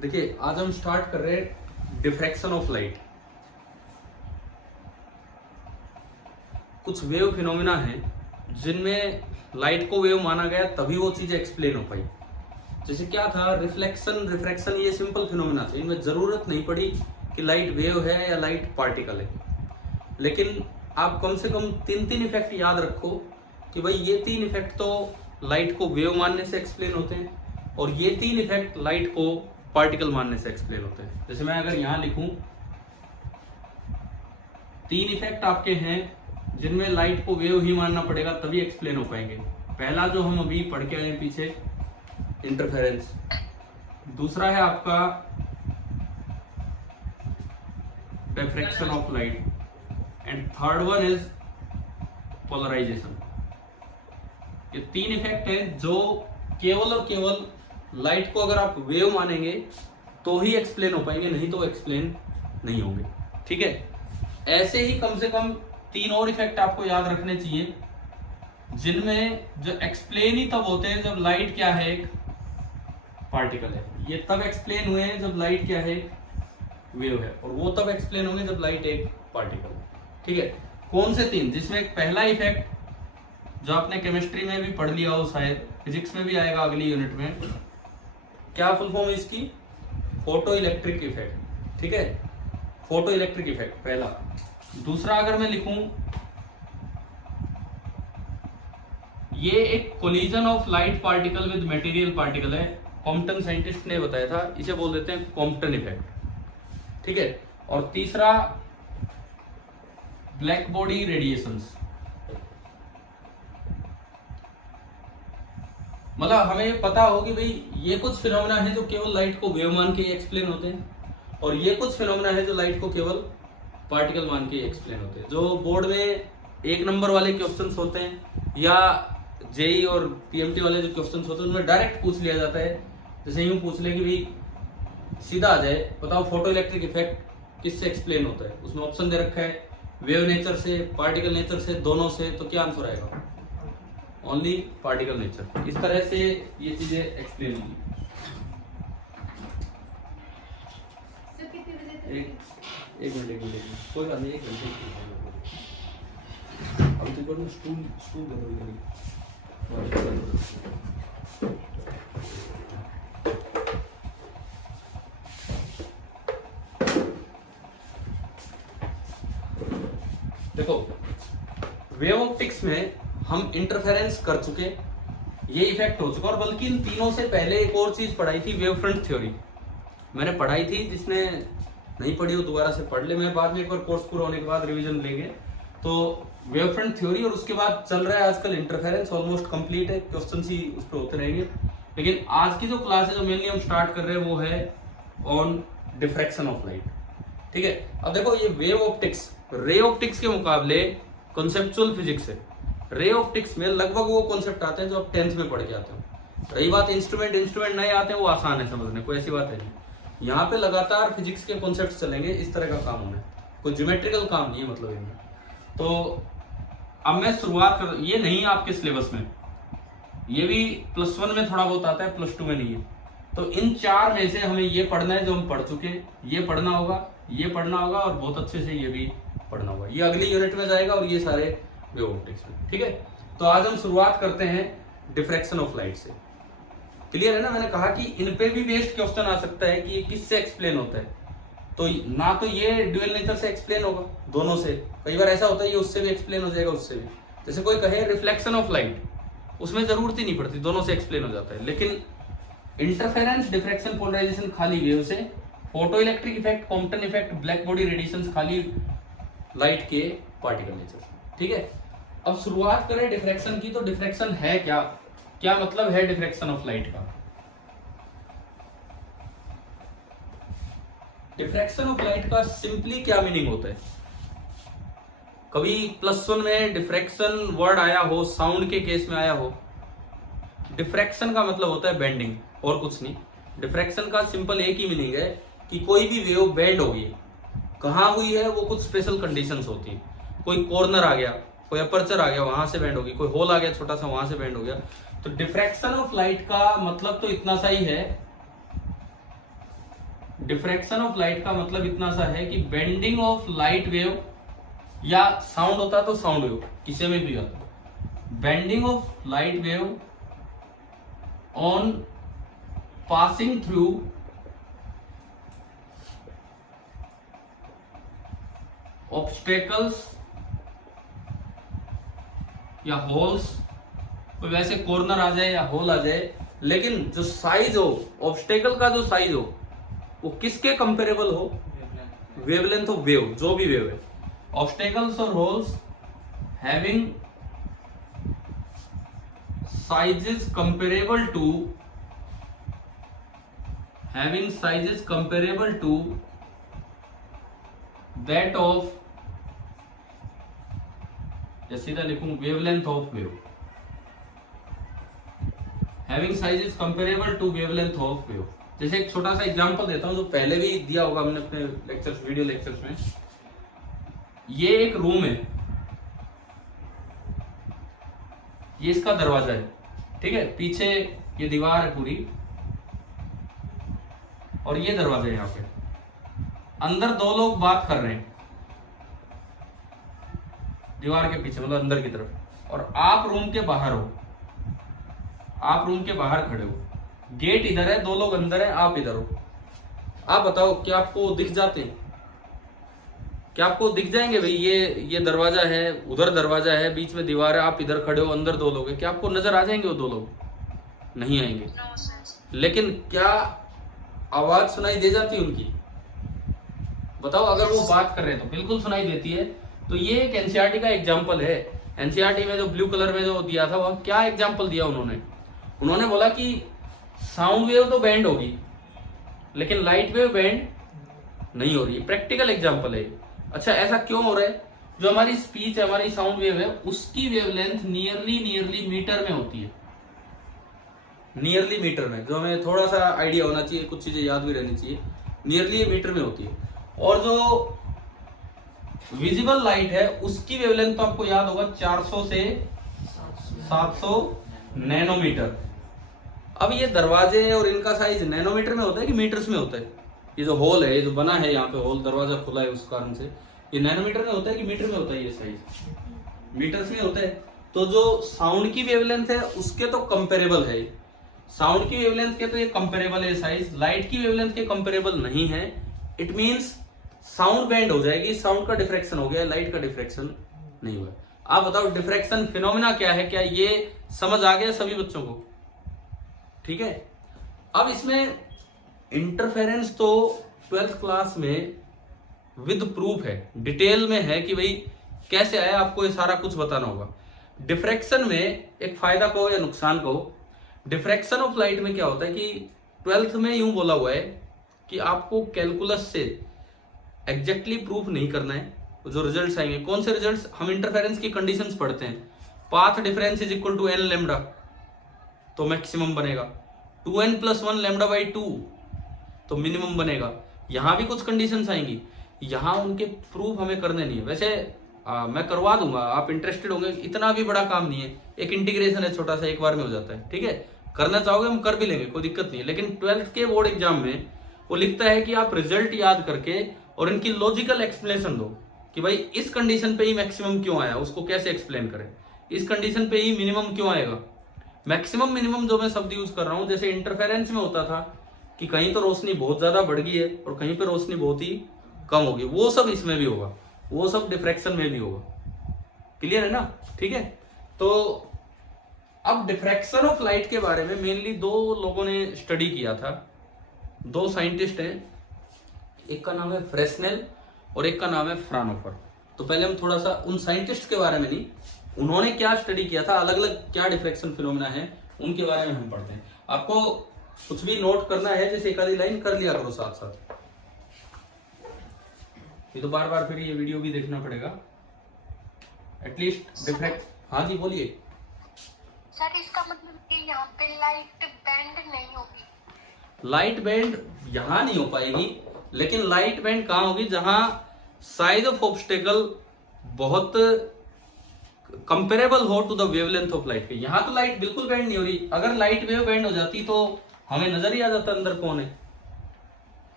देखिए आज हम स्टार्ट कर रहे हैं डिफ्रैक्शन ऑफ लाइट। कुछ वेव फिनोमिना हैं जिनमें लाइट को वेव माना गया तभी वो चीजें एक्सप्लेन हो पाई। जैसे क्या था, रिफ्लेक्शन रिफ्रैक्शन, ये सिंपल फिनोमिना थे, इनमें जरूरत नहीं पड़ी कि लाइट वेव है या लाइट पार्टिकल है। लेकिन आप कम से कम तीन इफेक्ट याद रखो कि भाई ये तीन इफेक्ट तो लाइट को वेव मानने से एक्सप्लेन होते हैं और ये तीन इफेक्ट लाइट को पार्टिकल मानने से एक्सप्लेन होते हैं। जैसे मैं अगर यहां लिखूं, तीन इफेक्ट आपके हैं जिनमें लाइट को वेव ही मानना पड़ेगा तभी एक्सप्लेन हो पाएंगे। पहला जो हम अभी पढ़ के आए पीछे, इंटरफेरेंस। दूसरा है आपका diffraction of light and third one is polarisation. ये तीन इफेक्ट हैं जो केवल और केवल लाइट को अगर आप वेव मानेंगे तो ही एक्सप्लेन हो पाएंगे, नहीं तो एक्सप्लेन नहीं होंगे। ठीक है, ऐसे ही कम से कम तीन और इफेक्ट आपको याद रखने चाहिए जिनमें जो एक्सप्लेन ही तब होते हैं जब लाइट क्या है, एक पार्टिकल है। ये तब एक्सप्लेन हुए हैं जब लाइट क्या है, वेव है, और वो तब एक्सप्लेन होंगे जब लाइट एक पार्टिकल है। ठीक है, कौन से तीन? जिसमें एक पहला इफेक्ट जो आपने केमिस्ट्री में भी पढ़ लिया हो, शायद फिजिक्स में भी आएगा अगली यूनिट में। क्या फुल फॉर्म है इसकी? Photo electric effect. ठीक है, फोटो इलेक्ट्रिक इफेक्ट पहला। दूसरा अगर मैं लिखूं, ये एक collision of light particle with material particle है। कॉम्पटन साइंटिस्ट ने बताया था, इसे बोल देते हैं कॉम्पटन इफेक्ट। ठीक है, और तीसरा ब्लैक बॉडी रेडिएशंस। मतलब हमें पता हो कि भाई ये कुछ फिनोमेना है जो केवल लाइट को वेव मान के एक्सप्लेन होते हैं और ये कुछ फिनोमेना है जो लाइट को केवल पार्टिकल मान के एक्सप्लेन होते हैं। जो बोर्ड में एक नंबर वाले क्वेश्चंस होते हैं या जेई और पीएमटी वाले जो क्वेश्चंस होते हैं उनमें डायरेक्ट पूछ लिया जाता है। जैसे यूं पूछ ले कि भाई सीधा आ जाए, बताओ फोटो इलेक्ट्रिक इफेक्ट किससे एक्सप्लेन होता है। उसमें ऑप्शन दे रखा है वेव नेचर से, पार्टिकल नेचर से, दोनों से। तो क्या आंसर आएगा? Only particle nature. इस तरह से ये चीजें एक्सप्लेन होंगी। एक मिनट कोई बात नहीं, एक घंटे अभी तो स्टूल देखो, वेव ऑप्टिक्स में हम इंटरफेरेंस कर चुके, ये इफेक्ट हो चुका, और बल्कि इन तीनों से पहले एक और चीज पढ़ाई थी, वेव फ्रंट थ्योरी मैंने पढ़ाई थी। जिसने नहीं पढ़ी हो दोबारा से पढ़ ले, मैं बाद में एक बार कोर्स पूरा होने के बाद रिवीजन लेंगे। तो वेव फ्रंट थ्योरी, और उसके बाद चल रहा है आजकल इंटरफेरेंस, ऑलमोस्ट कंप्लीट है, क्वेश्चन ही उस पर होते रहेंगे। लेकिन आज की जो क्लास है जो मेनली हम स्टार्ट कर रहे हैं वो है ऑन डिफ्रैक्शन ऑफ लाइट। ठीक है, अब देखो ये वेव ऑप्टिक्स रे ऑप्टिक्स के मुकाबले कॉन्सेप्चुअल फिजिक्स है। रे ऑप्टिक्स में लगभग वो कॉन्सेप्ट आते हैं जो आप 10th में पढ़ के आते हो। रही बात इंस्ट्रूमेंट नए आते हैं, वो आसान है समझने, कोई ऐसी बात है नहीं। यहाँ पे लगातार फिजिक्स के कॉन्सेप्ट चलेंगे, इस तरह का काम होना है, कोई ज्योमेट्रिकल काम नहीं है मतलब इनमें। तो अब मैं शुरुआत कर, ये नहीं आपके सिलेबस में, ये भी +1 में थोड़ा बहुत आता है, +2 में नहीं है। तो इन चार में से हमें ये पढ़ना है जो हम पढ़ चुके, ये पढ़ना होगा, ये पढ़ना होगा, और बहुत अच्छे से ये भी पढ़ना होगा। ये अगली यूनिट में जाएगा और ये सारे वेव ऑप्टिक्स में। ठीक है, तो आज हम शुरुआत करते हैं डिफ्रैक्शन ऑफ लाइट से। क्लियर है ना? मैंने कहा कि इन पे भी बेस्ड क्वेश्चन आ सकता है कि ये किससे एक्सप्लेन होता है। तो ना तो ये ड्यूअल नेचर से एक्सप्लेन होगा, दोनों से। कई बार ऐसा होता है ये उससे भी एक्सप्लेन हो जाएगा, उससे भी। जैसे कोई कहे रिफ्लेक्शन ऑफ लाइट, उसमें जरूरत ही नहीं पड़ती, दोनों से एक्सप्लेन हो जाता है। लेकिन इंटरफेरेंस, डिफ्रैक्शन, पोलराइजेशन खाली वेव से, photo electric effect, Compton effect, black body radiation खाली लाइट के पार्टिकल नेचर से। ठीक है, अब शुरुआत करें डिफ्रैक्शन की। तो डिफ्रैक्शन है क्या, क्या मतलब है डिफ्रैक्शन ऑफ लाइट का? डिफ्रैक्शन ऑफ लाइट का सिंपली क्या मीनिंग होता है? कभी +1 में डिफ्रैक्शन वर्ड आया हो, साउंड के केस में आया हो। डिफ्रैक्शन का मतलब होता है बेंडिंग, और कुछ नहीं। डिफ्रैक्शन का सिंपल एक ही मीनिंग है कि कोई भी वेव बेंड होगी, कहाँ हुई है वो कुछ स्पेशल कंडीशंस होती है। कोई कॉर्नर आ गया, कोई अपर्चर आ गया, वहां से बेंड होगी, कोई होल आ गया छोटा सा, वहां से बेंड हो गया। तो डिफ्रैक्शन ऑफ लाइट का मतलब तो इतना सा ही है डिफ्रैक्शन ऑफ लाइट का मतलब इतना सा है कि बेंडिंग ऑफ लाइट वेव, या साउंड होता तो साउंड वेव किसी में भी होता, bending of light wave on passing through obstacles या होल्स, कोई वैसे कॉर्नर आ जाए या होल आ जाए, लेकिन जो साइज हो, ऑब्स्टेकल का जो साइज हो वो किसके कंपेरेबल हो, वेवलेंथ ऑफ वेव, जो भी वेव है, ऑब्स्टेकल्स और holes having sizes comparable to that of, या सीधा लिखूं wavelength of wave, having sizes comparable to wavelength of wave. जैसे एक छोटा सा एग्जांपल देता हूं जो पहले भी दिया होगा हमने अपने लेक्चर्स, वीडियो लेक्चर्स में। ये एक रूम है, ये इसका दरवाजा है, ठीक है, पीछे ये दीवार है पूरी और ये दरवाजा है। यहाँ पे अंदर दो लोग बात कर रहे हैं दीवार के पीछे, मतलब अंदर की तरफ, और आप रूम के बाहर हो, आप रूम के बाहर खड़े हो, गेट इधर है, दो लोग अंदर हैं, आप इधर हो। आप बताओ क्या आपको दिख जाते हैं, क्या आपको दिख जाएंगे भाई ये दरवाजा है, उधर दरवाजा है, बीच में दीवार है, आप इधर खड़े हो, अंदर दो लोग हैं, क्या आपको नजर आ जाएंगे वो दो लोग? नहीं आएंगे। लेकिन क्या आवाज सुनाई दे जाती है उनकी? बताओ, अगर वो बात कर रहे हैं तो बिल्कुल सुनाई देती है। तो ये एक एनसीईआरटी का एग्जाम्पल है। एनसीईआरटी में जो ब्लू कलर में जो दिया था वह क्या एग्जाम्पल दिया उन्होंने बोला कि साउंड वेव तो बैंड होगी लेकिन लाइट वेव बैंड नहीं हो रही। प्रैक्टिकल एग्जाम्पल है। अच्छा, ऐसा क्यों हो रहा है? जो हमारी स्पीच है, हमारी साउंड वेव है, उसकी वेवलेंथ नियरली मीटर में होती है, नियरली मीटर में। जो हमें थोड़ा सा आइडिया होना चाहिए, कुछ चीजें याद भी रहनी चाहिए, नियरली मीटर में होती है। और जो विजिबल लाइट है उसकी वेवलेंथ तो आपको याद होगा 400 से 700 नैनोमीटर। अब ये दरवाजे और इनका साइज नैनोमीटर में होता है कि मीटर्स में होता है? ये जो होल है, ये जो बना है यहाँ पे होल, दरवाजा खुला है उस कारण से, ये नैनोमीटर में होता है कि मीटर में होता है? ये साइज मीटर्स में होता है। तो जो साउंड की वेवलेंथ है उसके तो कंपेरेबल है, साउंड की वेवलेंथ के तो ये कंपेरेबल है साइज, लाइट की वेवलेंथ के कंपेरेबल नहीं है। इट मींस साउंड बैंड हो जाएगी, साउंड का डिफ्रैक्शन हो गया, लाइट का डिफ्रैक्शन नहीं हुआ। आप बताओ डिफ्रैक्शन फिनोमेना क्या है? क्या ये समझ आ गया सभी बच्चों को? ठीक है। अब इसमें इंटरफेरेंस तो 12th क्लास में विद प्रूफ है, डिटेल में है कि भाई कैसे आया, आपको ये सारा कुछ बताना होगा। डिफ्रैक्शन में एक फायदा कहो या नुकसान कहो, डिफ्रैक्शन ऑफ लाइट में क्या होता है कि 12th में यूं बोला हुआ है कि आपको कैलकुलस से एग्जैक्टली प्रूफ नहीं करना है। जो रिजल्ट्स आएंगे, कौन से रिजल्ट्स? हम इंटरफेरेंस की कंडीशंस पढ़ते हैं। Path difference is equal to n lambda, तो मैक्सिमम बनेगा। 2n + 1 लैम्डा बाई 2 तो मिनिमम बनेगा। यहां भी कुछ कंडीशंस आएंगी, यहां उनके प्रूफ हमें करने नहीं है। वैसे मैं करवा दूंगा, आप इंटरेस्टेड होंगे, इतना भी बड़ा काम नहीं है, एक इंटीग्रेशन है छोटा सा, एक बार में हो जाता है। ठीक है, करना चाहोगे हम कर भी लेंगे, कोई दिक्कत नहीं है। लेकिन 12th के बोर्ड एग्जाम में वो लिखता है कि आप रिजल्ट याद करके और इनकी लॉजिकल एक्सप्लेनेशन दो कि भाई इस कंडीशन पे ही मैक्सिमम क्यों आया, उसको कैसे एक्सप्लेन करें, इस कंडीशन पे ही मिनिमम क्यों आएगा। मैक्सिमम मिनिमम जो मैं शब्द यूज कर रहा हूं, जैसे इंटरफेरेंस में होता था कि कहीं तो रोशनी बहुत ज्यादा बढ़ गई है और कहीं पे रोशनी बहुत ही कम होगी, वो सब इसमें भी होगा, वो सब डिफ्रैक्शन में भी होगा। क्लियर है ना? ठीक है। तो अब डिफ्रैक्शन ऑफ लाइट के बारे में मेनली दो लोगों ने स्टडी किया था, दो साइंटिस्ट हैं, एक का नाम है फ्रेस्नेल और एक का नाम है फ्रानोफर। तो पहले हम थोड़ा सा उन साइंटिस्ट के बारे में नहीं, उन्होंने क्या स्टडी किया था, अलग अलग क्या डिफ्रैक्शन फिनोमेना है, उनके बारे में हम पढ़ते हैं। आपको कुछ भी नोट करना है, जैसे एक आधी लाइन कर लिया करो साथ साथ, ये तो बार बार फिर ये वीडियो भी देखना पड़ेगा एटलीस्ट डिफ्रैक्ट। हाँ जी बोलिए सर। इसका मतलब कि यहाँ पे लाइट बैंड नहीं होगी? लाइट बैंड यहाँ नहीं हो पाएगी, लेकिन लाइट बैंड कहाँ होगी? जहां साइज ऑफ ऑब्स्टेकल बहुत कंपेरेबल हो to the wavelength of light के। यहाँ तो लाइट बिल्कुल बैंड नहीं हो रही, अगर लाइट वेव बैंड हो जाती तो हमें नजर ही आ जाता अंदर कौन है।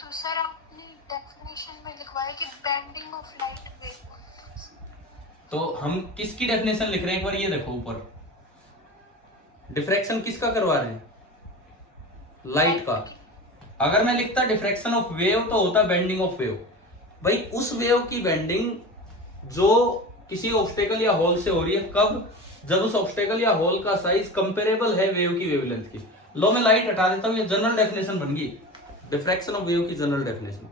तो सर डेफिनेशन में लिखवाया कि बेंडिंग ऑफ लाइट वेव। तो हम किसकी डेफिनेशन लिख रहे हैं, एक बार ये देखो ऊपर, डिफ्रैक्शन किसका करवा रहे हैं, लाइट का। अगर मैं लिखता डिफ्रैक्शन ऑफ वेव तो होता बेंडिंग ऑफ वेव। भाई उस वेव की बेंडिंग जो किसी ऑब्स्टेकल या होल से हो रही है, कब, जब उस ऑब्स्टेकल या होल का साइज कंपेरेबल है वेव की वेवलेंथ की। लो मैं लाइट हटा देता हूं, ये जनरल डेफिनेशन बन गई डिफ्रैक्शन ऑफ वेव की जनरल डेफिनेशन।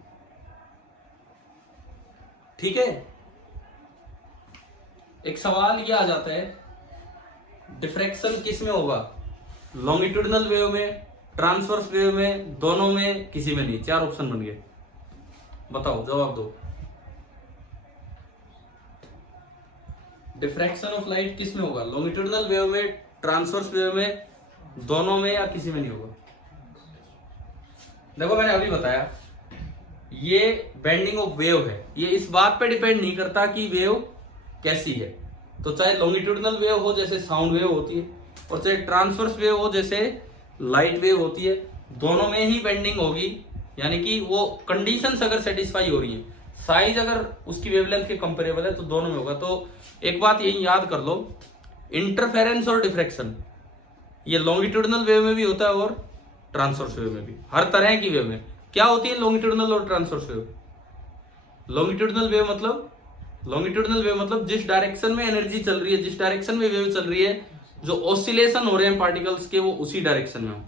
ठीक है, एक सवाल ये आ जाता है डिफ्रैक्शन किस में होगा, लॉन्गिट्यूडिनल वेव में, ट्रांसवर्स वेव में, दोनों में, किसी में नहीं। 4 ऑप्शन बन गए, बताओ जवाब दो। डिफ्रैक्शन ऑफ लाइट किस में होगा, लॉन्गिट्यूडिनल वेव में, ट्रांसवर्स वेव में, दोनों में, या किसी में नहीं होगा। देखो मैंने अभी बताया ये बेंडिंग ऑफ वेव है, ये इस बात पे डिपेंड नहीं करता कि वेव कैसी है। तो चाहे लॉन्गिट्यूडिनल वेव हो जैसे साउंड वेव होती है, और चाहे ट्रांसवर्स वेव हो जैसे लाइट वेव होती है, दोनों में ही बेंडिंग होगी। यानी कि वो कंडीशंस अगर सेटिस्फाई हो रही है, साइज अगर उसकी वेवलेंथ के कंपेरेबल है, तो दोनों में होगा। तो एक बात यही याद कर लो, इंटरफेरेंस और डिफ्रैक्शन ये लॉन्गिट्यूडिनल वेव में भी होता है और ट्रांसवर्स वेव में भी। हर तरह की वेव में क्या होती है लॉन्गिट्यूडिनल और ट्रांसवर्स वेव। लॉन्गिट्यूडिनल वेव मतलब जिस डायरेक्शन में एनर्जी चल रही है, जिस डायरेक्शन में वेव चल रही है, जो ऑसिलेशन हो रहे हैं पार्टिकल्स के, वो उसी डायरेक्शन में हो,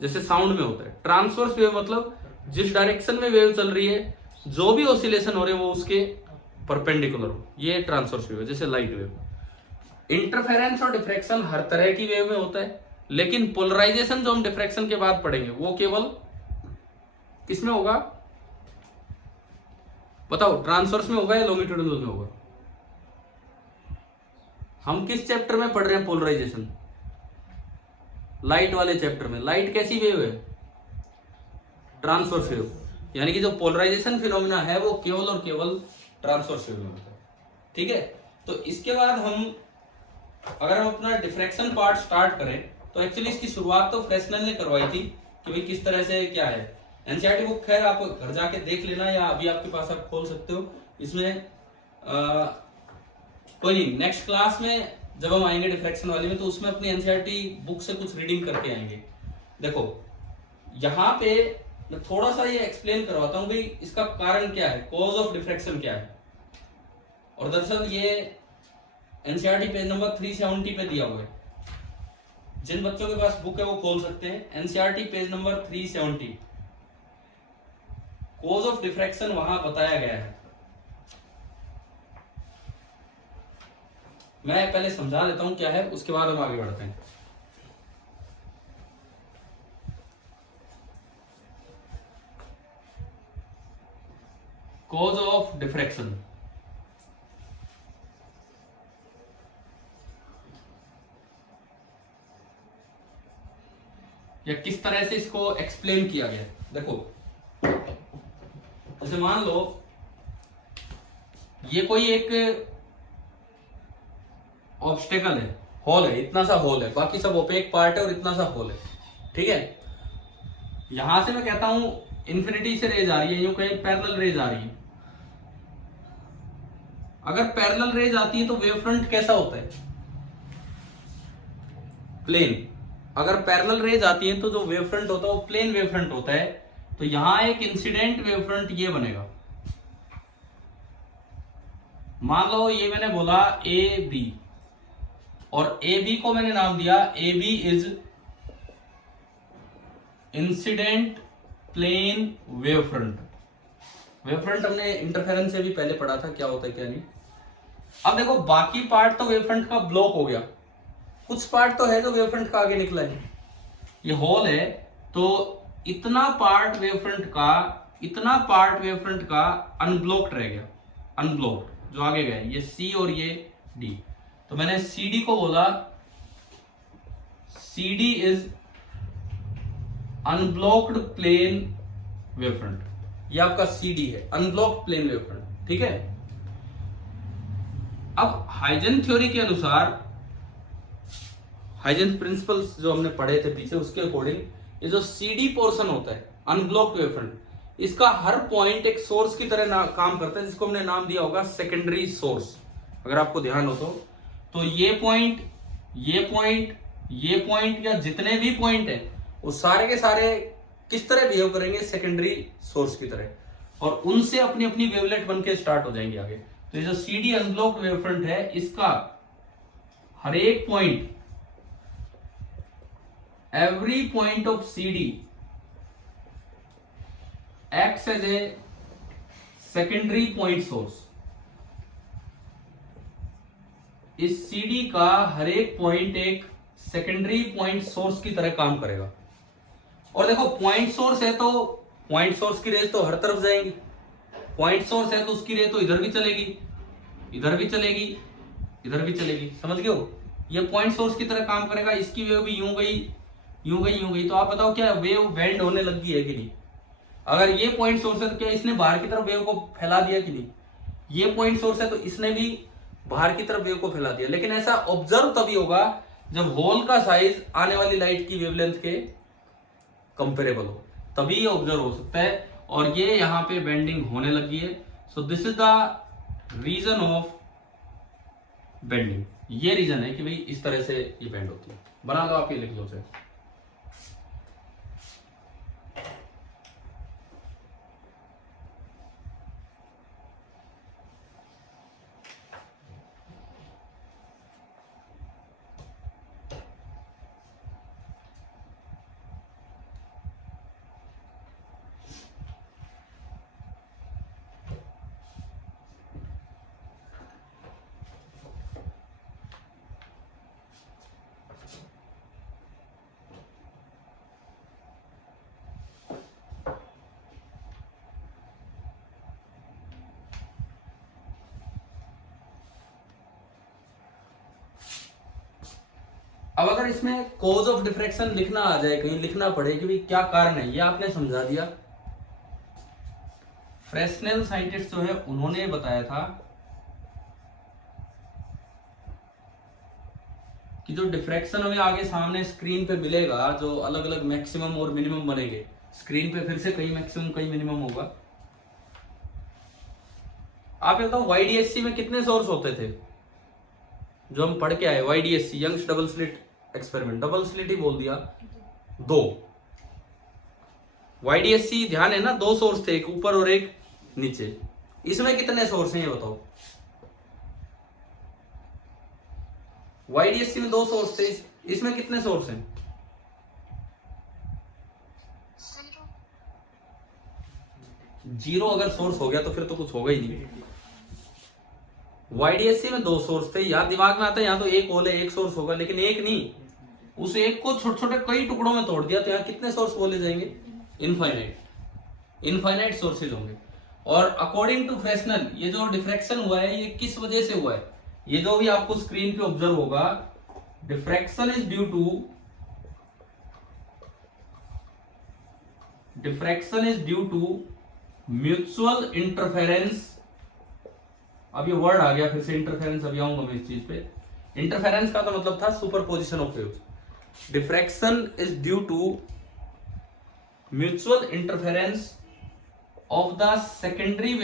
जैसे साउंड में होता है। ट्रांसवर्स वेव मतलब जिस डायरेक्शन में वेव चल रही है, जो भी ऑसिलेशन हो रहे हैं वो उसके परपेंडिकुलर हो, ये ट्रांसवर्स वेव है, जैसे लाइट वेव। इंटरफेरेंस और डिफ्रैक्शन हर तरह की वेव में होता है, लेकिन पोलराइजेशन जो हम डिफ्रैक्शन के बाद पढ़ेंगे वो केवल किसमें होगा, बताओ, ट्रांसवर्स में होगा या लॉन्गिट्यूडिनल में होगा। हम किस चैप्टर में पढ़ रहे हैं पोलराइजेशन, लाइट वाले चैप्टर में। लाइट कैसी वेव है, ट्रांसवर्स वेव। यानी कि जो पोलराइजेशन फिनोमेना है वो केवल और केवल ट्रांसवर्स वेव में होता है। ठीक है, तो इसके बाद हम अगर हम अपना डिफ्रैक्शन पार्ट स्टार्ट करें, तो एक्चुअली इसकी शुरुआत तो फ्रेशनल ने करवाई थी कि भाई किस तरह से क्या है। एनसीईआरटी बुक खैर आप घर जाके देख लेना, या अभी आपके पास आप खोल सकते हो। इसमें कोई नहीं, नेक्स्ट क्लास में जब हम आएंगे डिफ्रैक्शन वाली में, तो उसमें अपनी एनसीईआरटी बुक से कुछ रीडिंग करके आएंगे। देखो यहाँ पे मैं थोड़ा सा ये एक्सप्लेन करवाता हूँ भाई इसका कारण क्या है, कॉज ऑफ डिफ्रैक्शन क्या है। और दरअसल ये एनसीईआरटी पेज नंबर 370 पे दिया हुआ है। जिन बच्चों के पास बुक है वो खोल सकते हैं, NCERT page number 370, cause of diffraction वहां बताया गया है। मैं पहले समझा देता हूं क्या है, उसके बाद हम आगे बढ़ते हैं। कॉज ऑफ डिफ्रैक्शन, या किस तरह से इसको एक्सप्लेन किया गया। देखो जैसे मान लो ये कोई एक ऑब्स्टेकल है, होल है, इतना सा होल है, बाकी सब ओपेक पार्ट है और इतना सा होल है। ठीक है, यहां से मैं कहता हूं इंफिनिटी से रेज आ रही है, यूं कहीं पैरेलल रेज आ रही है। अगर पैरेलल रेज आती है तो वेव फ्रंट कैसा होता है, प्लेन। अगर पैरेलल रेज आती है तो जो वेव फ्रंट होता है वो प्लेन वेव फ्रंट होता है। तो यहां एक इंसिडेंट वेव फ्रंट ये बनेगा। मान लो ये मैंने बोला ए बी, और ए बी को मैंने नाम दिया A B is incident plane wave front. Wave front हमने इंटरफेरेंस से भी पहले पढ़ा था क्या होता है क्या नहीं। अब देखो बाकी पार्ट तो वेव फ्रंट का ब्लॉक हो गया, कुछ पार्ट तो है जो वेव फ्रंट का आगे निकला है। ये होल है तो इतना पार्ट वेव फ्रंट का अनब्लॉक्ड रह गया, अनब्लॉक्ड जो आगे गए, ये सी और ये डी। तो मैंने सी डी को बोला C D is unblocked plane wave front. ये आपका सी डी है, अनब्लॉक्ड प्लेन वेव फ्रंट। ठीक है, अब हाइजन थ्योरी के अनुसार, हाइजन प्रिंसिपल्स जो हमने पढ़े थे पीछे, उसके अकॉर्डिंग ये जो सी डी पोर्शन होता है अनब्लॉक्ड वेव फ्रंट, इसका हर पॉइंट एक सोर्स की तरह काम करता है, जिसको हमने नाम दिया होगा सेकेंडरी सोर्स। अगर आपको ध्यान हो तो ये पॉइंट, ये पॉइंट, ये पॉइंट या जितने भी पॉइंट है वो सारे के सारे किस तरह बिहेव करेंगे, सेकेंडरी सोर्स की तरह, और उनसे अपनी अपनी वेवलेट बन के स्टार्ट हो जाएंगे आगे। तो ये जो CD अनब्लॉक वेवफ्रंट है, इसका हर एक point, every point of CD acts as a secondary point source। इस CD का हर एक पॉइंट एक सेकेंडरी पॉइंट सोर्स की तरह काम करेगा। और देखो पॉइंट सोर्स है तो पॉइंट सोर्स की रेज तो हर तरफ जाएगी, पॉइंट सोर्स है तो उसकी रेज तो इधर भी चलेगी, इधर भी चलेगी, इधर भी चलेगी, समझ गए हो? ये पॉइंट सोर्स की तरह काम करेगा। इसकी वेव भी यूं गई, यूं गई, यूं गई, तो आप बताओ क्या वेव बेंड होने लग गई है कि नहीं? अगर ये पॉइंट सोर्स है तो क्या इसने बाहर की तरफ वेव को फैला दिया कि नहीं? ये पॉइंट सोर्स है तो इसने भी बाहर की तरफ वेव को फैला दिया। लेकिन ऐसा ऑब्जर्व तभी होगा जब होल का साइज आने वाली लाइट की वेवलेंथ के कंपेरेबल हो, तभी ये ऑब्जर्व हो सकता है। और ये यहाँ पे बेंडिंग होने लगी है। So this is the reason of bending. ये रीजन है कि भाई इस तरह से ये बेंड होती है। बना दो, आप ये लिख लो से। अब अगर इसमें कॉज ऑफ डिफ्रैक्शन लिखना आ जाए, कहीं लिखना पड़े कि भाई क्या कारण है, ये आपने समझा दिया। फ्रेस्नेल साइंटिस्ट जो है उन्होंने बताया था कि जो डिफ्रैक्शन हमें आगे सामने स्क्रीन पे मिलेगा, जो अलग अलग मैक्सिमम और मिनिमम बनेंगे स्क्रीन पे, फिर से कहीं मैक्सिमम कहीं मिनिमम होगा। आप ये बताओ YDSC में कितने सोर्स होते थे जो हम पढ़ के आए? YDSC Young's double slit experiment, double slit ही बोल दिया, 2। YDSC ध्यान है ना, 2 सोर्स थे, एक ऊपर और एक नीचे। इसमें कितने सोर्स हैं ये बताओ? YDSC में 2 सोर्स थे, इसमें कितने सोर्स हैं? 0 अगर सोर्स हो गया तो फिर तो कुछ होगा ही नहीं। YDSC में 2 सोर्स थे, यार दिमाग में आता है यहाँ तो एक होल है, एक सोर्स होगा, लेकिन एक नहीं, उस एक को छोटे छोटे कई टुकड़ों में तोड़ दिया, तो यहाँ कितने सोर्स बोले जाएंगे? इनफाइनाइट सोर्सेज होंगे। और अकॉर्डिंग टू फ्रेस्नेल ये जो डिफ्रैक्शन हुआ है ये किस वजह से हुआ है? ये जो भी आपको स्क्रीन पे ऑब्जर्व होगा, diffraction is due to mutual interference. अब ये वर्ड आ गया फिर से इंटरफेरेंस, अभी आऊंगा मैं इस चीज पे। इंटरफेरेंस का तो मतलब था superposition of waves. Diffraction is due to mutual interference of the secondary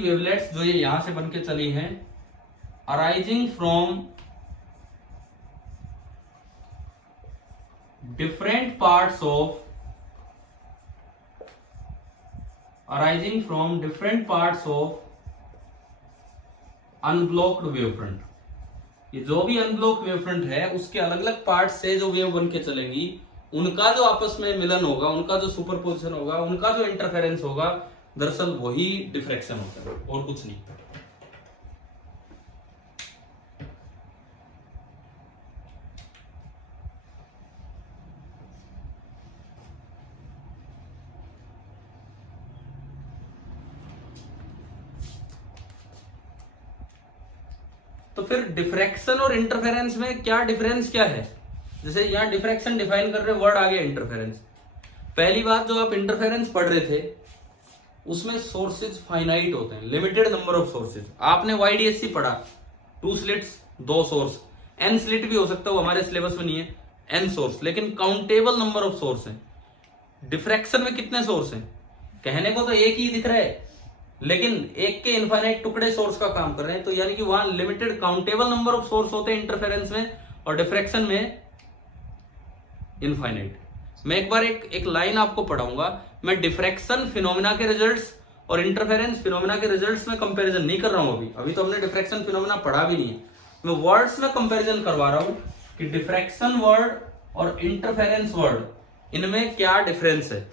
wavelets जो ये यहां से बन के चली हैं, arising from different parts of unblocked wavefront. ये जो भी अनब्लॉक वेवफ्रंट है उसके अलग अलग पार्ट से जो वेव बन के चलेंगी, उनका जो आपस में मिलन होगा, उनका जो सुपरपोजिशन होगा, उनका जो इंटरफेरेंस होगा, दरअसल वही डिफ्रैक्शन होता है और कुछ नहीं। तो फिर डिफ्रैक्शन और इंटरफेरेंस में क्या डिफरेंस क्या है? जैसे यहाँ डिफ्रैक्शन डिफाइन कर रहे, वर्ड आ गया इंटरफेरेंस। पहली बात, जो आप इंटरफेरेंस पढ़ रहे थे उसमें सोर्सेज फाइनाइट होते हैं, लिमिटेड नंबर ऑफ सोर्सेज। आपने YDSC पढ़ा, 2 स्लिट्स 2 सोर्स, N स्लिट भी हो सकता है, वो हमारे सिलेबस में नहीं है। n सोर्स, लेकिन काउंटेबल नंबर ऑफ सोर्स हैं। डिफ्रैक्शन में कितने सोर्स हैं? कहने को तो एक ही दिख रहा है, लेकिन एक के इनफाइनाइट टुकड़े सोर्स का काम कर रहे हैं। तो यानी कि वहां limited countable number of source होते हैं इंटरफेरेंस में, और डिफ्रैक्शन में इनफाइनाइट। मैं एक बार एक लाइन आपको पढ़ाऊंगा। मैं डिफ्रैक्शन फिनोमिना के रिजल्ट्स और इंटरफेरेंस फिनोमिना के रिजल्ट्स में कंपैरिजन नहीं कर रहा हूं। अभी तो हमने डिफ्रैक्शन फिनोमिना पढ़ा भी नहीं है। मैं वर्ड्स में कंपैरिजन करवा रहा हूं कि डिफ्रैक्शन वर्ड और इंटरफेरेंस वर्ड इनमें क्या डिफरेंस है।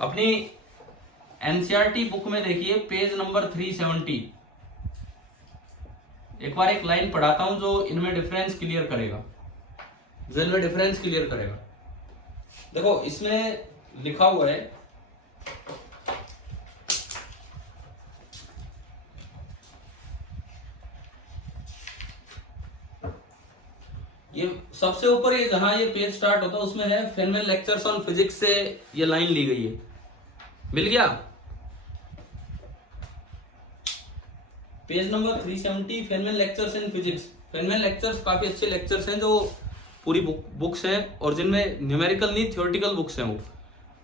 अपनी एनसीईआरटी बुक में देखिए पेज नंबर 370। एक बार एक लाइन पढ़ाता हूं जो इनमें डिफरेंस क्लियर करेगा, देखो इसमें लिखा हुआ है, ये सबसे ऊपर ये जहां ये पेज स्टार्ट होता है उसमें है फेनमैन लेक्चर्स ऑन फिजिक्स से ये लाइन ली गई है। मिल गया? Page number 370 Feynman lectures in physics. Feynman lectures काफी अच्छे लेक्चर्स हैं जो पूरी बुक्स हैं और जिनमें न्यूमेरिकल नहीं थ्योरेटिकल बुक्स हैं वो,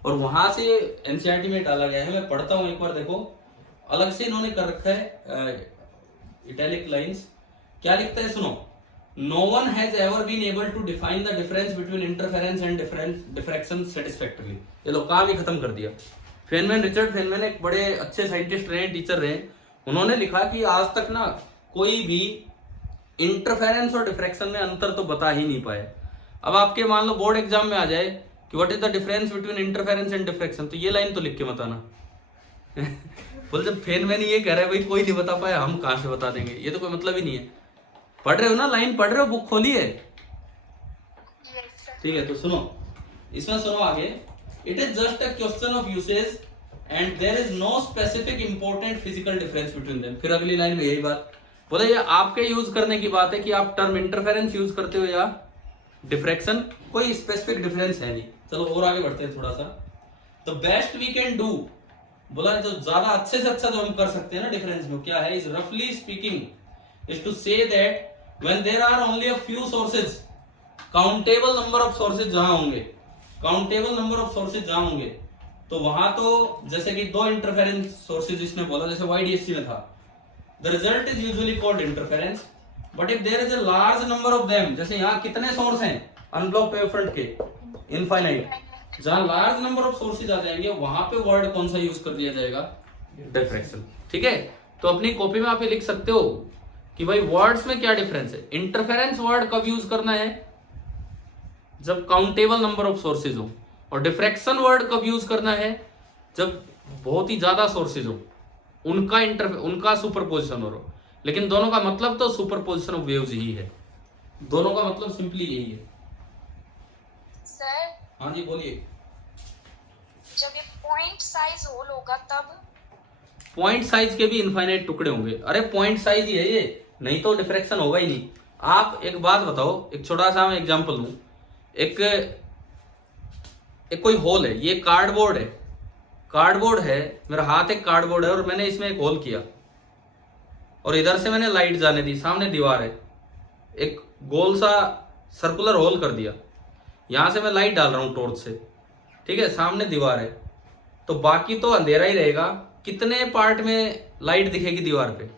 और वहां से एनसीईआरटी में डाला गया है। मैं पढ़ता हूं एक बार, देखो अलग से इन्होंने कर रखा है इटैलिक लाइंस। क्या लिखता है सुनो। No one has ever been able to define the difference between interference and diffraction satisfactorily. ये लो काम ही खत्म कर दिया। फेनमैन, रिचर्ड फेनमैन एक बड़े अच्छे साइंटिस्ट रहे, टीचर रहे। उन्होंने लिखा कि आज तक ना कोई भी इंटरफेरेंस और डिफ्रैक्शन में अंतर तो बता ही नहीं पाए। अब आपके मान लो बोर्ड एग्जाम में आ जाए कि what is the difference between interference and diffraction, तो ये लाइन तो लिख के बताना। बोल जब फेनमैन ये कह रहा है भाई कोई नहीं बता पाया, हम कहां से बता देंगे? ये तो कोई मतलब ही नहीं है। पढ़ रहे हो ना, लाइन पढ़ रहे हो, बुक खोली है? ठीक है, तो सुनो, इसमें सुनो आगे। It is just a question of usage and there is no specific important physical difference between them. फिर अगली लाइन में यही बात बोला, ये आपके यूज करने की बात है कि आप टर्म इंटरफेरेंस यूज करते हो या डिफ्रैक्शन, कोई स्पेसिफिक डिफरेंस है नहीं। चलो और आगे बढ़ते हैं थोड़ा सा। The best we can do, बोला जो ज्यादा अच्छे से अच्छा जो हम कर सकते हैं ना डिफरेंस में, क्या है? इज रफली speaking is to say that when there are only a few sources, countable number of sources जहां होंगे, काउंटेबल नंबर ऑफ सोर्सेज जहां होंगे, तो वहां तो जैसे कि दो इंटरफेरेंस सोर्सेज इसने बोला, जैसे YDSC में था, the result is usually called interference. But if there is a large number of them, जैसे यहाँ कितने सोर्स हैं अनब्लॉक्ड वेवफ्रंट के? इनफाइनाइट। जहां लार्ज नंबर ऑफ सोर्सेज आ जाएंगे वहां पे वर्ड कौन सा यूज कर दिया जाएगा? डिफ्रैक्शन। ठीक है, तो अपनी कॉपी में आप ये लिख सकते हो कि भाई वर्ड्स में क्या डिफरेंस है। इंटरफेरेंस वर्ड कब यूज करना है? जब काउंटेबल नंबर ऑफ सोर्सेज हो। और डिफ्रैक्शन वर्ड कब यूज करना है? जब बहुत ही ज्यादा सोर्सेज हो, उनका सुपरपोजिशन हो। लेकिन दोनों का मतलब तो सुपरपोजिशन ऑफ वेव्स ही है। दोनों का मतलब सिंपली यही है। सर, हाँ जी बोलिए। जब ये पॉइंट साइज होल होगा तब? पॉइंट साइज के भी इनफाइनाइट टुकड़े होंगे। अरे पॉइंट साइज ही है ये, नहीं तो डिफ्रैक्शन होगा ही नहीं। आप एक बात बताओ, एक छोटा सा मैं एग्जांपल दूं। एक कोई होल है, ये कार्डबोर्ड है, कार्डबोर्ड है, मेरा हाथ एक कार्डबोर्ड है और मैंने इसमें एक होल किया और इधर से मैंने लाइट जाने दी, सामने दीवार है, एक गोल सा सर्कुलर होल कर दिया, यहां से मैं लाइट डाल रहा हूं टॉर्च से, ठीक है, सामने दीवार है, तो बाकी तो अंधेरा ही रहेगा। कितने पार्ट में लाइट दिखेगी दीवार पे?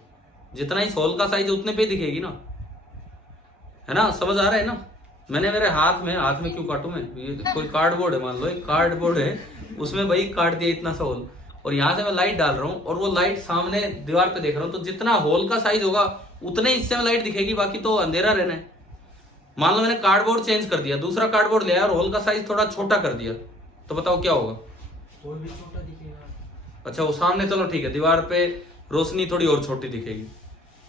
जितना इस होल का साइज उतने पे दिखेगी ना, है ना? समझ आ रहा है ना? मैंने मेरे हाथ में क्यों काटूं मैं? ये कोई कार्डबोर्ड है, मान लो एक कार्डबोर्ड है, उसमें भाई काट दिया इतना सा होल और यहां से मैं लाइट डाल रहा हूँ और वो लाइट सामने दीवार पे देख रहा हूँ, तो जितना होल का साइज होगा उतने हिस्से में लाइट दिखेगी, बाकी तो अंधेरा रहना है। मान लो मैंने कार्डबोर्ड चेंज कर दिया, दूसरा कार्डबोर्ड ले आया और होल का साइज थोड़ा छोटा कर दिया, तो बताओ क्या होगा? तो भी छोटा दिखेगा। अच्छा, वो सामने, चलो ठीक है, दीवार पे रोशनी थोड़ी और छोटी दिखेगी,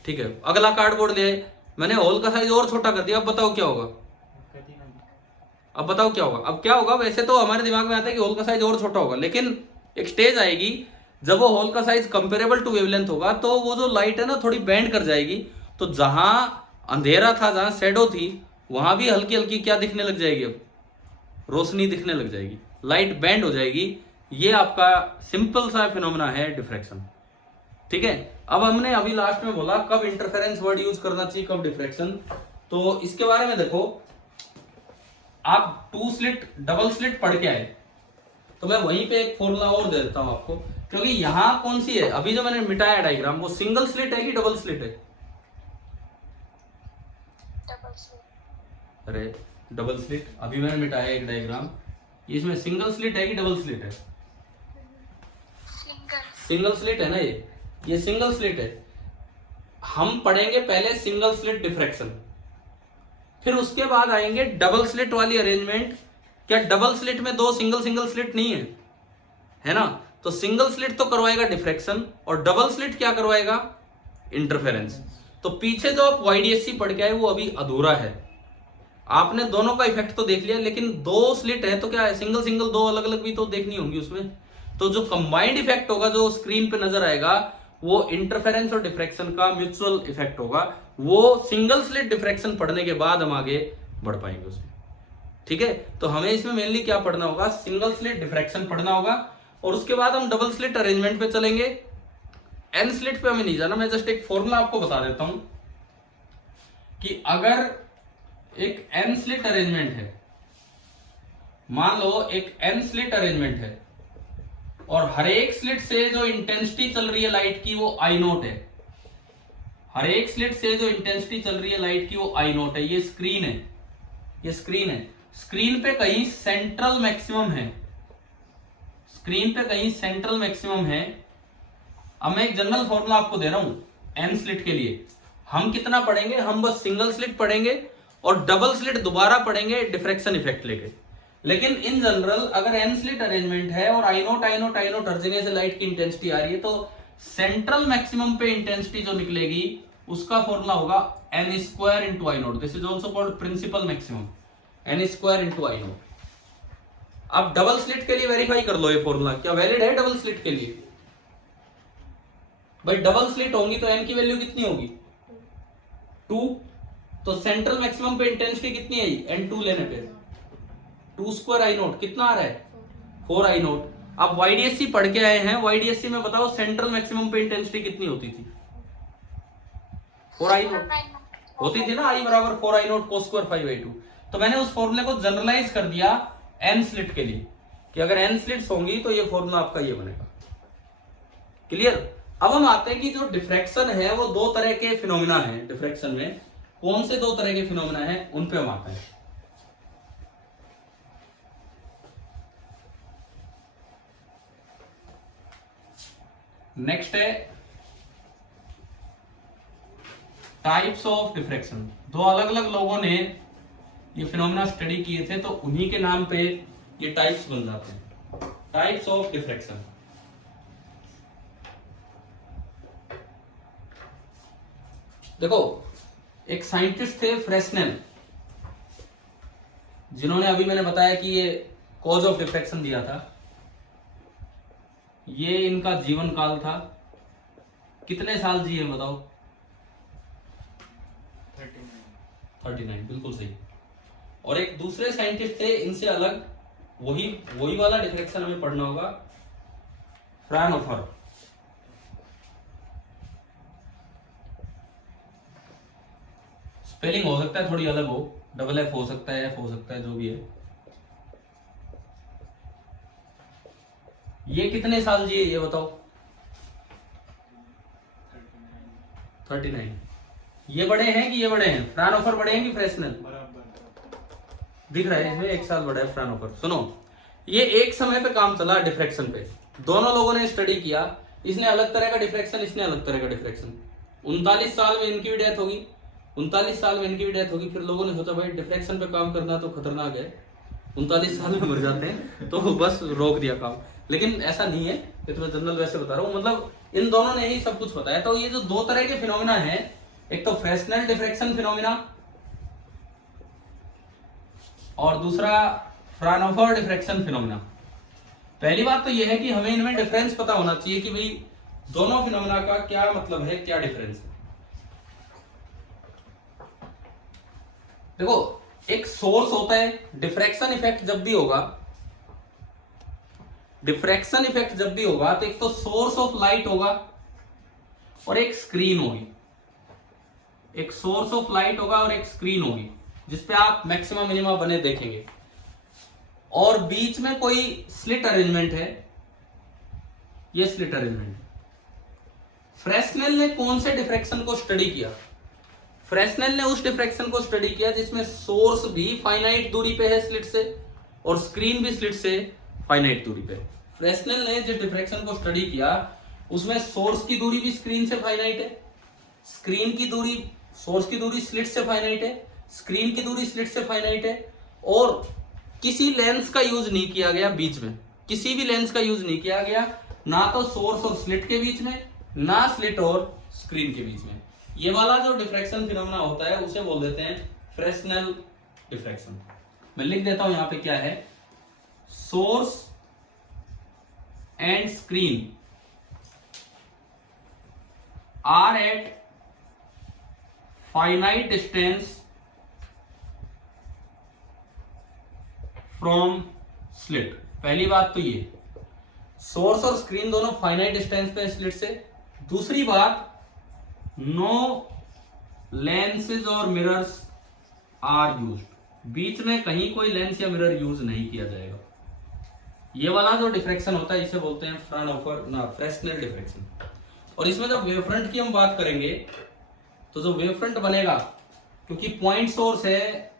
ठीक है। अगला कार्डबोर्ड ले आए, मैंने होल का साइज और छोटा कर दिया, अब बताओ क्या होगा? अब बताओ क्या होगा? अब क्या होगा? वैसे तो हमारे दिमाग में आता है कि होल का साइज और छोटा होगा, लेकिन एक स्टेज आएगी जब वो होल का साइज कंपेरेबल टू वेवलेंथ होगा, तो वो जो लाइट है ना थोड़ी बैंड कर जाएगी, तो जहां अंधेरा था, जहां शैडो थी, वहां भी हल्की हल्की क्या दिखने लग जाएगी? अब रोशनी दिखने लग जाएगी, लाइट बैंड हो जाएगी। ये आपका सिंपल सा फिनोमेना है डिफ्रैक्शन, ठीक है। अब हमने अभी लास्ट में बोला कब इंटरफेरेंस वर्ड यूज करना चाहिए, कब डिफ्रैक्शन, तो इसके बारे में देखो। आप टू स्लिट डबल स्लिट पढ़ के आए, तो मैं वहीं पे एक फॉर्मूला और दे देता हूं आपको, क्योंकि यहां कौन सी है, अभी जो मैंने मिटाया डायग्राम, वो सिंगल स्लिट है कि डबल स्लिट है? Double slit. अरे डबल स्लिट, अभी मैंने मिटाया एक डायग्राम, इसमें सिंगल स्लिट है कि डबल स्लिट है? सिंगल स्लिट है ना, ये सिंगल स्लिट है। हम पढ़ेंगे पहले सिंगल स्लिट डिफ्रैक्शन, फिर उसके बाद आएंगे डबल स्लिट वाली अरेंजमेंट। क्या डबल स्लिट में दो सिंगल स्लिट नहीं है ना? तो सिंगल स्लिट तो करवाएगा डिफ्रैक्शन, और डबल स्लिट क्या करवाएगा? इंटरफेरेंस। तो पीछे जो आप YDSC पढ़ के आए वो अभी अधूरा है। आपने दोनों का इफेक्ट तो देख लिया, लेकिन दो स्लिट है तो क्या है, सिंगल दो अलग अलग भी तो देखनी होंगी उसमें। तो जो कंबाइंड इफेक्ट होगा, जो स्क्रीन पे नजर आएगा, वो इंटरफेरेंस और डिफ्रैक्शन का म्यूचुअल इफेक्ट होगा। वो सिंगल स्लिट डिफ्रैक्शन पढ़ने के बाद हम आगे बढ़ पाएंगे उसमें। ठीक है, तो हमें इसमें मेनली क्या पढ़ना होगा? सिंगल स्लिट डिफ्रैक्शन पढ़ना होगा, और उसके बाद हम डबल स्लिट अरेंजमेंट पे चलेंगे। एन स्लिट पे हमें नहीं जाना। मैं जस्ट एक फॉर्मूला आपको बता देता हूं कि अगर एक एन स्लिट अरेंजमेंट है, मान लो एक एन स्लिट अरेंजमेंट है, और हर एक स्लिट से जो इंटेंसिटी चल रही है लाइट की वो आई नोट है। हर एक स्लिट से जो इंटेंसिटी चल रही है लाइट की वो आई नोट है। ये स्क्रीन है, ये स्क्रीन है। स्क्रीन पे कहीं सेंट्रल मैक्सिमम है, स्क्रीन पे कहीं सेंट्रल मैक्सिमम है। अब मैं एक जनरल फॉर्मूला आपको दे रहा हूं एन स्लिट के लिए। हम कितना पढ़ेंगे? हम बस सिंगल स्लिट पढ़ेंगे और डबल स्लिट दोबारा पढ़ेंगे डिफ्रैक्शन इफेक्ट लेके। लेकिन इन जनरल अगर एन स्लिट अरेंजमेंट है और आई नोट हर जगह से लाइट की इंटेंसिटी आ रही है, तो सेंट्रल मैक्सिमम पे इंटेंसिटी जो निकलेगी उसका फॉर्मूला होगा N square into I naught. This is also called principle maximum, N square into I naught. अब डबल स्लिट के लिए वेरीफाई कर लो ये फॉर्मूला क्या वैलिड है डबल स्लिट के लिए। भाई डबल स्लिट होंगी तो एन की वैल्यू कितनी होगी? 2। तो सेंट्रल मैक्सिमम पे इंटेंसिटी कितनी आई? N2 लेने पे 2 स्क्वायर आई नोट कितना आ रहा है? 4 आई नोट। अब YDSC पढ़ के आए हैं, YDSC में बताओ सेंट्रल मैक्सिमम पे इंटेंसिटी कितनी होती थी? 4 आई नोट होती थी ना। I बराबर 4 आई नोट cos स्क्वायर 5/2। तो मैंने उस फॉर्मूले को जनरलाइज कर दिया एन स्लिट के लिए, कि अगर एन स्लिट्स होंगी तो ये फॉर्मूला आपका ये बनेगा। क्लियर? अब हम आते हैं कि जो डिफ्रैक्शन है वो दो तरह के फिनोमिना है। डिफ्रैक्शन में कौन से दो तरह के फिनोमिना है उन पे हम आते हैं। नेक्स्ट है टाइप्स ऑफ डिफ्रैक्शन। दो अलग अलग लोगों ने ये फिनोमिना स्टडी किए थे, तो उन्हीं के नाम पे ये टाइप्स बन जाते हैं। Types of diffraction. देखो, एक साइंटिस्ट थे फ्रेस्नेल, जिन्होंने अभी मैंने बताया कि ये कॉज ऑफ डिफ्रैक्शन दिया था। ये इनका जीवन काल था। कितने साल जिए बताओ? 39, बिल्कुल सही। और एक दूसरे साइंटिस्ट थे इनसे अलग, वही वाला डिफ्रैक्शन हमें पढ़ना होगा, फ्राउनहोफर। स्पेलिंग हो सकता है थोड़ी अलग हो, डबल एफ हो सकता है, एफ हो सकता है, जो भी है। ये कितने साल जिए ये बताओ? 39। ये बड़े हैं कि ये बड़े हैं? फ्राउनहोफर बड़े हैं कि फ्रेस्नेल? दिख रहा है इसमें 1 साल बड़ा है फ्राउनहोफर। सुनो, ये एक समय पे काम चला डिफ्रैक्शन पे, दोनों लोगों ने स्टडी किया। इसने अलग तरह का डिफ्रैक्शन, इसने अलग तरह का डिफ्रैक्शन। 39 साल में इनकी भी डेथ होगी, 39 साल में इनकी भी डेथ होगी। फिर लोगों ने सोचा भाई डिफ्रैक्शन पे काम करना तो खतरनाक है, 39 साल में मर जाते हैं, तो बस रोक दिया काम। लेकिन ऐसा नहीं है, ये तो मैं जनरल वैसे बता रहा हूँ, मतलब इन दोनों ने ही सब कुछ बताया। तो ये जो दो तरह के फिनोमिना है, एक तो फ्रेस्नेल डिफ्रैक्शन फिनोमिना और दूसरा फ्राउनहोफर डिफ्रैक्शन फिनोमिना। पहली बात तो ये है कि हमें इनमें डिफरेंस पता होना चाहिए कि भाई दोनों फिनोमिना का क्या मतलब है, क्या डिफरेंस है। देखो, एक सोर्स होता है, डिफ्रैक्शन इफेक्ट जब भी होगा, डिफ्रैक्शन इफेक्ट जब भी होगा तो एक तो सोर्स ऑफ लाइट होगा और एक स्क्रीन होगी। एक सोर्स ऑफ लाइट होगा और एक स्क्रीन होगी। जिसपे आप मैक्सिमम मिनिमा बने देखेंगे, और बीच में कोई स्लिट अरेंजमेंट है, ये स्लिट अरेंजमेंट। फ्रेस्नेल ने कौन से डिफ्रैक्शन को स्टडी किया? फ्रेस्नेल ने उस डिफ्रैक्शन को स्टडी किया जिसमें सोर्स भी फाइनाइट दूरी पे है स्लिट से, और स्क्रीन भी स्लिट से फाइनाइट दूरी पे। फ्रेस्नेल ने जिस डिफ्रैक्शन को स्टडी किया उसमें सोर्स की दूरी भी स्क्रीन से फाइनाइट है, स्क्रीन की दूरी, सोर्स की दूरी स्लिट से फाइनाइट है, स्क्रीन की दूरी स्लिट से फाइनाइट है, और किसी लेंस का यूज नहीं किया गया बीच में, किसी भी लेंस का यूज नहीं किया गया, ना तो सोर्स और स्लिट के बीच में, ना स्लिट और स्क्रीन के बीच में। ये वाला जो डिफ्रैक्शन फिनोमेना होता है उसे बोल देते हैं फ्रेस्नेल डिफ्रैक्शन। मैं लिख देता हूं यहां पे क्या है, source and screen are at finite distance from slit. पहली बात तो ये, सोर्स और स्क्रीन दोनों फाइनाइट डिस्टेंस पे स्लिट से। दूसरी बात, नो लेंसेज और मिरर्स आर यूज्ड, बीच में कहीं कोई लेंस या मिरर यूज नहीं किया जाएगा। ये वाला जो डिफ्रैक्शन होता है इसे बोलते हैं फ्रेस्नेल डिफ्रैक्शन। और इसमें जब वेव फ्रंट की हम बात करेंगे तो जो वेव फ्रंट बनेगा, क्योंकि पॉइंट सोर्स है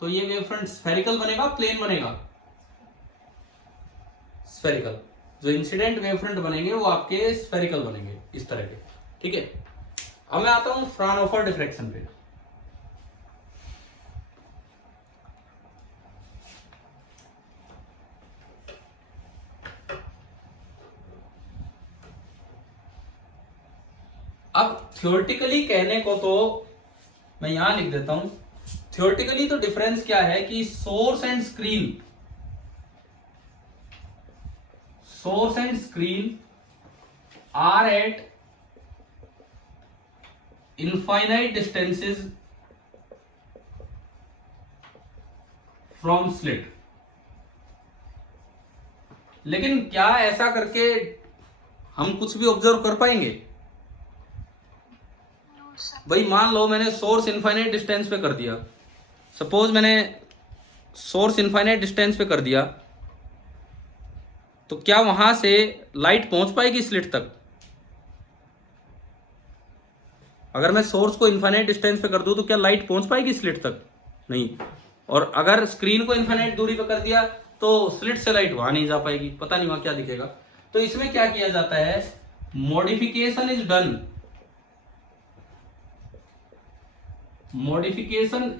तो ये वेव फ्रंट स्फेरिकल बनेगा, प्लेन बनेगा, स्फेरिकल। जो इंसिडेंट वेव फ्रंट बनेंगे वो आपके स्फेरिकल बनेंगे इस तरह के, ठीक है। अब मैं आता हूं फ्राउनहोफर डिफ्रैक्शन पे। अब थ्योरेटिकली कहने को तो मैं यहां लिख देता हूं, थ्योरेटिकली तो डिफरेंस क्या है कि source and screen are at infinite distances from slit. लेकिन क्या ऐसा करके हम कुछ भी ऑब्जर्व कर पाएंगे? भाई मान लो मैंने सोर्स इनफाइनाइट डिस्टेंस पे कर दिया, सपोज मैंने सोर्स इनफाइनाइट डिस्टेंस पे कर दिया, तो क्या वहां से लाइट पहुंच पाएगी स्लिट तक? अगर मैं सोर्स को इनफाइनाइट डिस्टेंस पे कर दूं तो क्या लाइट पहुंच पाएगी स्लिट तक? नहीं। और अगर स्क्रीन को इनफाइनाइट दूरी पे कर दिया तो स्लिट से लाइट वहां नहीं जा पाएगी, पता नहीं वहां क्या दिखेगा। तो इसमें क्या किया जाता है, modification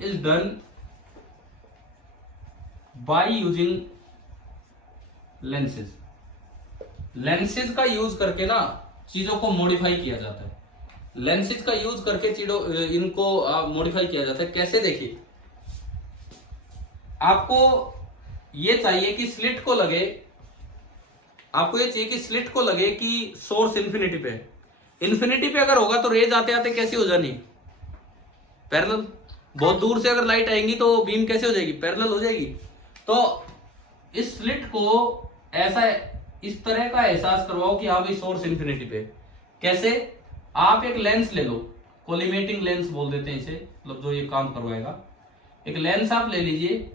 is done by using lenses. Lenses का यूज करके ना चीजों को मॉडिफाई किया जाता है, लेंसेज का यूज करके चीजों इनको मॉडिफाई किया जाता है। कैसे? देखिए, आपको ये चाहिए कि स्लिट को लगे, आपको ये चाहिए कि स्लिट को लगे कि सोर्स इंफिनिटी पे है। इंफिनिटी पे अगर होगा तो रेज आते आते कैसी हो जानी? पैरेलल। बहुत दूर से अगर लाइट आएंगी तो बीम कैसे हो जाएगी? पैरेलल हो जाएगी। तो इस स्लिट को ऐसा इस तरह का एहसास करवाओ कि हाँ भाई सोर्स इंफिनिटी पे। कैसे? आप एक लेंस ले लो, कोलिमेटिंग लेंस बोल देते हैं इसे, मतलब जो ये काम करवाएगा। एक लेंस आप ले लीजिए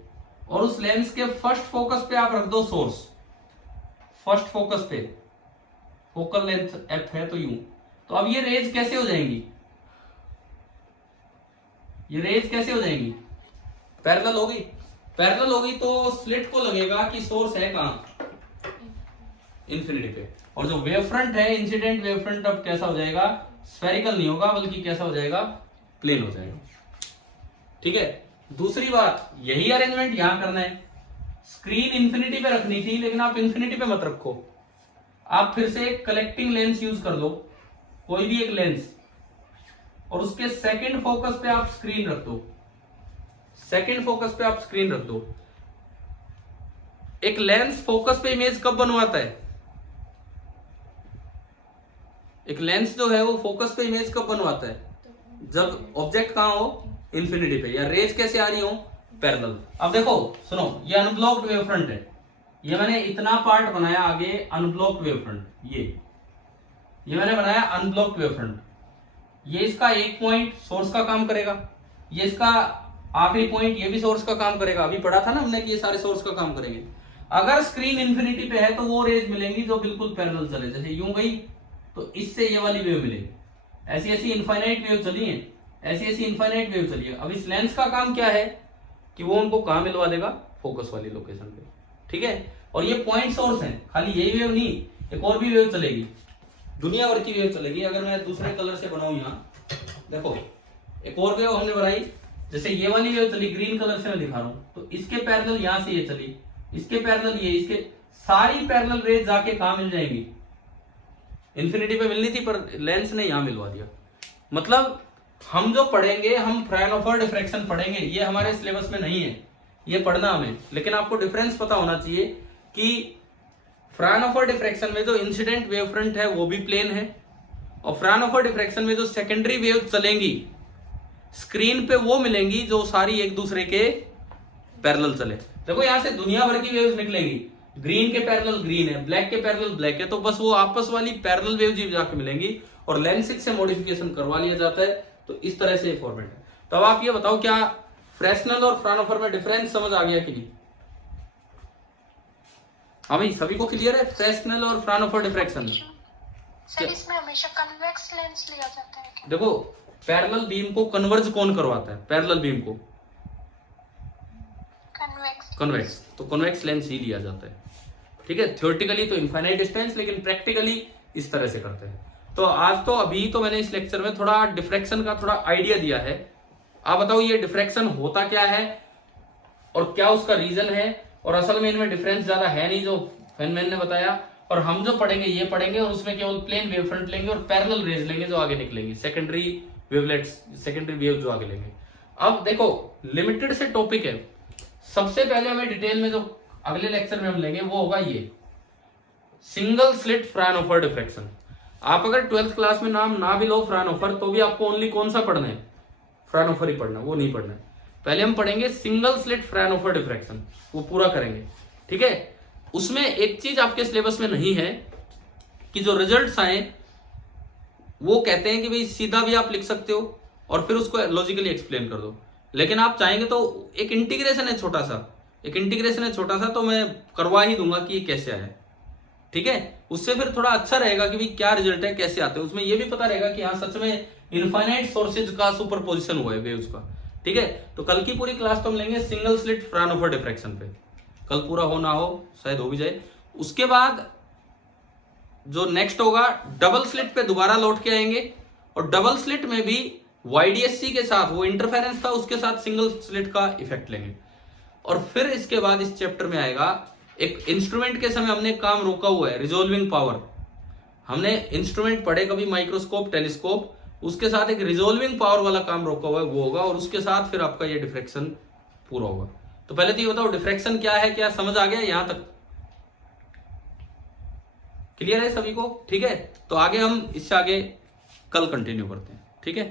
और उस लेंस के फर्स्ट फोकस पे आप रख दो सोर्स, फर्स्ट फोकस पे, फोकल लेंथ एफ है तो यूं। तो अब ये रेज कैसे हो जाएंगी? ये रेज कैसे हो जाएंगी? पैरेलल होगी। पैरेलल होगी तो स्लिट को लगेगा कि सोर्स है कहां? इंफिनिटी पे। और जो वेव फ्रंट है, इंसिडेंट वेव फ्रंट, अब कैसा हो जाएगा? स्फेरिकल नहीं होगा बल्कि कैसा हो जाएगा? प्लेन हो जाएगा। ठीक है। दूसरी बात, यही अरेंजमेंट यहां करना है। स्क्रीन इंफिनिटी पे रखनी थी लेकिन आप इंफिनिटी पे मत रखो, आप फिर से एक कलेक्टिंग लेंस यूज कर लो, कोई भी एक लेंस, और उसके सेकंड फोकस पे आप स्क्रीन रख दो। सेकंड फोकस पे आप स्क्रीन रख दो। एक लेंस फोकस पे इमेज कब बनवाता है? एक लेंस जो है वो फोकस पे इमेज कब बनवाता है? जब ऑब्जेक्ट कहां हो? इंफिनिटी पे, या रेज कैसे आ रही हो? पैरेलल। अब देखो सुनो, ये अनब्लॉक्ड वेव फ्रंट है, ये मैंने इतना पार्ट बनाया आगे अनब्लॉक्ड वेव फ्रंट, ये मैंने बनाया अनब्लॉक्ड वेव फ्रंट। ये इसका एक पॉइंट सोर्स का काम करेगा, ये इसका आखिरी पॉइंट ये भी सोर्स का काम करेगा, अभी पढ़ा था ना हमने कि ये सारे सोर्स का काम करेंगे। अगर स्क्रीन इंफिनिटी पे है तो वो रेज मिलेंगी जो बिल्कुल पैरेलल चले, जैसे यूं गई तो इससे ये वाली वेव मिलेगी, ऐसी ऐसी इनफाइनाइट वेव चली है, ऐसी ऐसी इनफाइनाइट वेव चली है। अब इस लेंस का काम क्या है कि वो उनको कहां मिलवा देगा, फोकस वाली लोकेशन पे, ठीक है। और ये पॉइंट सोर्स है, खाली यही वेव नहीं, एक और भी वेव चलेगी, दुनिया भर की वेव चलेगी। अगर मैं दूसरे कलर से बनाऊं, यहाँ देखो एक और वेव हमने बनाई, जैसे ये वाली वेव चली ग्रीन कलर से मैं दिखा रहा हूं, तो इसके पैरेलल यहां से ये चली, इसके पैरेलल ये, इसके सारी पैरेलल रेज जाके कहां मिल जाएंगी, इंफिनिटी पे मिलनी थी पर लेंस ने यहां मिलवा दिया। मतलब हम जो पढ़ेंगे, हम फ्राउनहोफर डिफ्रैक्शन पढ़ेंगे, ये हमारे सिलेबस में नहीं है, ये पढ़ना हमें, लेकिन आपको डिफरेंस पता होना चाहिए कि फ्राउनहोफर डिफ्रैक्शन में जो इंसिडेंट वेव फ्रंट है वो भी प्लेन है, और फ्राउनहोफर डिफ्रैक्शन में जो सेकेंडरी वेव चलेंगी स्क्रीन पे वो मिलेंगी जो सारी एक दूसरे के पैरेलल चले। देखो यहां से दुनिया भर की वेव्स निकलेंगी, ग्रीन के पैरेलल ग्रीन है, ब्लैक के पैरेलल ब्लैक है, तो बस वो आपस वाली पैरेलल वेव जी जाके मिलेंगी और लेंसिज से मॉडिफिकेशन करवा लिया जाता है। तो इस तरह से फॉर्मेट है। तो अब आप ये बताओ क्या फ्रेस्नेल और फ्राउनहोफर में डिफरेंस समझ आ गया कि नहीं? हाँ भाई, सभी को क्लियर है फ्रेस्नेल और फ्राउनहोफर डिफ्रैक्शन? सर इसमें हमेशा कन्वेक्स लेंस लिया जाता है क्या? देखो पैरेलल बीम को कन्वर्ज कौन करवाता है? पैरेलल बीम को कन्वेक्स, तो कन्वेक्स लेंस ही लिया जाता है, ठीक है। थ्योरेटिकली तो इनफाइनाइट डिस्टेंस, लेकिन प्रैक्टिकली इस तरह से करते हैं। तो आज तो अभी तो मैंने इस लेक्चर में थोड़ा डिफ्रैक्शन का थोड़ा आइडिया दिया है। आप बताओ ये डिफ्रैक्शन होता क्या है और क्या उसका रीजन है, और असल में इनमें डिफरेंस ज्यादा है नहीं जो फेनमैन ने बताया, और हम जो पढ़ेंगे ये पढ़ेंगे और उसमें केवल प्लेन वेव फ्रंट लेंगे और पैरेलल रेज लेंगे जो आगे निकलेंगे, सेकेंडरी वेवलेट्स, सेकेंडरी वेव जो आगे लेंगे। अब देखो लिमिटेड से टॉपिक है, सबसे पहले हमें डिटेल में जो अगले लेक्चर में हम लेंगे वो होगा ये सिंगल स्लिट फ्राउनहोफर डिफ्रैक्शन। आप अगर 12th क्लास में नाम ना भी लो फ्राउनहोफर, तो भी आपको ओनली कौन सा पढ़ना है? फ्राउनहोफर ही पढ़ना, वो नहीं पढ़ना है। पहले हम पढ़ेंगे सिंगल स्लिट फ्राउनहोफर डिफ्रैक्शन, वो पूरा करेंगे, ठीक है। उसमें एक चीज आपके सिलेबस में नहीं है कि जो रिजल्ट्स आए वो कहते हैं कि भाई सीधा भी आप लिख सकते हो और फिर उसको लॉजिकली एक्सप्लेन कर दो, लेकिन आप चाहेंगे तो एक इंटीग्रेशन है छोटा सा, तो मैं करवा ही दूंगा कि ये कैसे आया, ठीक है। उससे फिर थोड़ा अच्छा रहेगा कि भाई क्या रिजल्ट है, कैसे आते हैं, उसमें ये भी पता रहेगा कि हाँ सच में इनफाइनाइट सोर्सेज का सुपरपोजिशन हुआ है वेव्स का, ठीक है। तो कल की पूरी क्लास तो हम लेंगे सिंगल स्लिट फ्राउनहोफर डिफ्रैक्शन पे, कल पूरा हो ना हो शायद हो भी जाए। उसके बाद जो नेक्स्ट होगा डबल स्लिट पे दोबारा लौट के आएंगे, और डबल स्लिट में भी YDSC के साथ वो इंटरफेरेंस था उसके साथ सिंगल स्लिट का इफेक्ट लेंगे। और फिर इसके बाद इस चैप्टर में आएगा एक इंस्ट्रूमेंट के समय हमने काम रोका हुआ है, रिजोल्विंग पावर। हमने इंस्ट्रूमेंट पढ़े कभी माइक्रोस्कोप, टेलीस्कोप, उसके साथ एक रिजोल्विंग पावर वाला काम रोका हुआ है, वो होगा, और उसके साथ फिर आपका ये डिफ्रैक्शन पूरा होगा। तो पहले तो ये बताओ डिफ्रैक्शन क्या है, क्या समझ आ गया यहां तक? क्लियर है सभी को? ठीक है, तो आगे हम इससे आगे कल कंटिन्यू करते हैं, ठीक है।